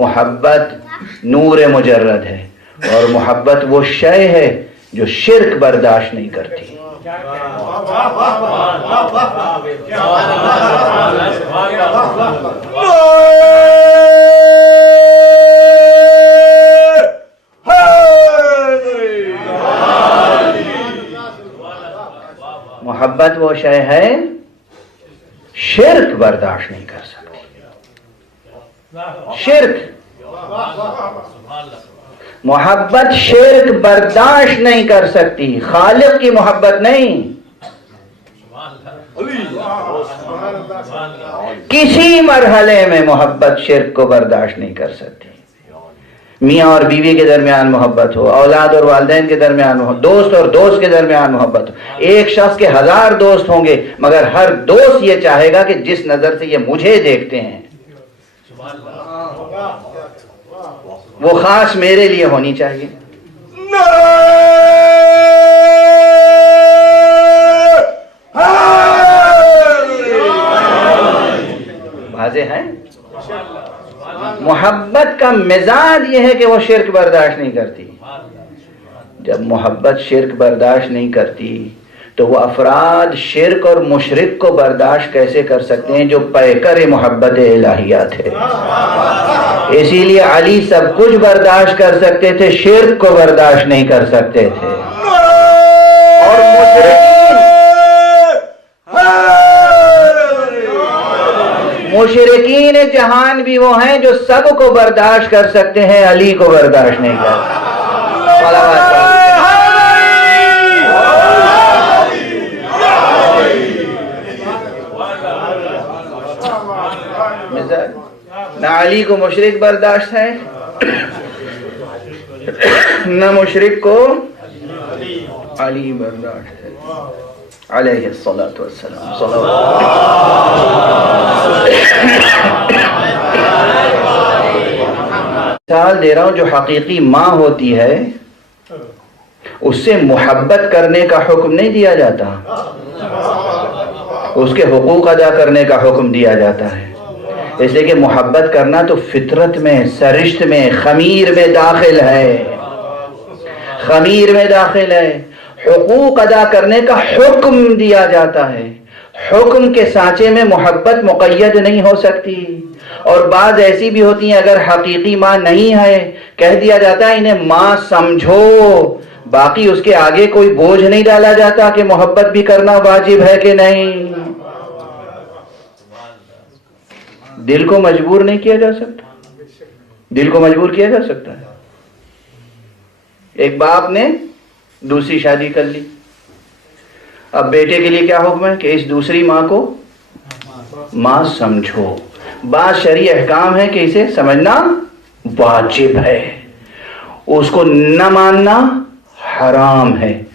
मोहब्बत नूर मुजर्रद है, और मोहब्बत वो शय है जो शिर्क बर्दाश्त नहीं करती। मोहब्बत वो शय है शिर्क बर्दाश्त नहीं कर सकती। शिर्क, मोहब्बत शिर्क बर्दाश्त नहीं कर सकती, खालिक की मोहब्बत नहीं। किसी मरहले में मोहब्बत शिर्क को बर्दाश्त नहीं कर सकती। मियाँ और बीवी के दरमियान मोहब्बत हो, औलाद और वालिदैन के दरमियान हो, दोस्त और दोस्त के दरमियान मोहब्बत हो। एक शख्स के 1000 दोस्त होंगे, मगर हर दोस्त ये चाहेगा कि जिस नजर से ये मुझे देखते हैं वो खास मेरे लिए होनी चाहिए। वाज़ेह है। मोहब्बत का मिजाज ये है कि वो शिर्क बर्दाश्त नहीं करती। जब मोहब्बत शिर्क बर्दाश्त नहीं करती तो वो अफराद शिर्क और मुशरिक को बर्दाश्त कैसे कर सकते हैं जो पैकर मोहब्बत इलाहियत है। इसीलिए अली सब कुछ बर्दाश्त कर सकते थे, शिर्क को बर्दाश्त नहीं कर सकते थे। और मुशरिकीन जहान भी वो हैं जो सब को बर्दाश्त कर सकते हैं, अली को बर्दाश्त नहीं कर सकते। ना अली को मुशरिक बर्दाश्त है, न मुशरिक को अली बर्दाश्त है। अलैहिस्सलातु वस्सलाम। मिसाल दे रहा हूं, जो हकीकी माँ होती है उससे मोहब्बत करने का हुक्म नहीं दिया जाता, उसके हुकूक अदा करने का हुक्म दिया जाता है। इसलिए कि मोहब्बत करना तो फितरत में, सरिश्त में, खमीर में दाखिल है, खमीर में दाखिल है। हुकूक अदा करने का हुक्म दिया जाता है। हुक्म के सांचे में मोहब्बत मुक़य्यद नहीं हो सकती। और बात ऐसी भी होती है, अगर हकीकी माँ नहीं है, कह दिया जाता है इन्हें माँ समझो, बाकी उसके आगे कोई बोझ नहीं डाला जाता कि मोहब्बत भी करना वाजिब है कि नहीं। दिल को मजबूर नहीं किया जा सकता, दिल को मजबूर किया जा सकता है। एक बाप ने दूसरी शादी कर ली, अब बेटे के लिए क्या हुक्म है कि इस दूसरी माँ को माँ समझो। बात शरई अहकाम है कि इसे समझना वाजिब है, उसको न मानना हराम है।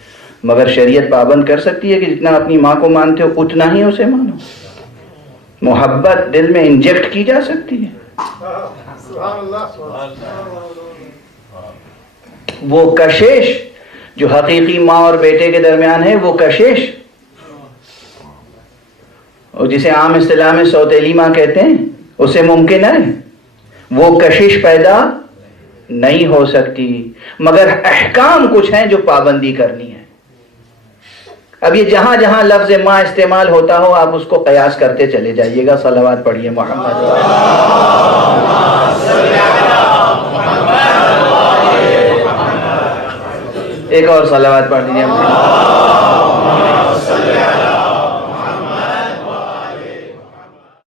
मगर शरीयत पाबंद कर सकती है कि जितना अपनी माँ को मानते हो उतना ही उसे मानो। मोहब्बत दिल में इंजेक्ट की जा सकती है। वो कशिश जो हकीकी माँ और बेटे के दरमियान है, वो कशिश, और जिसे आम इस्तिलाह में सौतेली माँ कहते हैं, उसे मुमकिन है वो कशिश पैदा नहीं हो सकती। मगर अहकाम कुछ हैं जो पाबंदी करनी है। अब ये जहां जहां लफ्ज माँ इस्तेमाल होता हो, आप उसको कयास करते चले जाइएगा। सलावत पढ़िए मोहम्मद। एक और सलावत पढ़ दीजिए।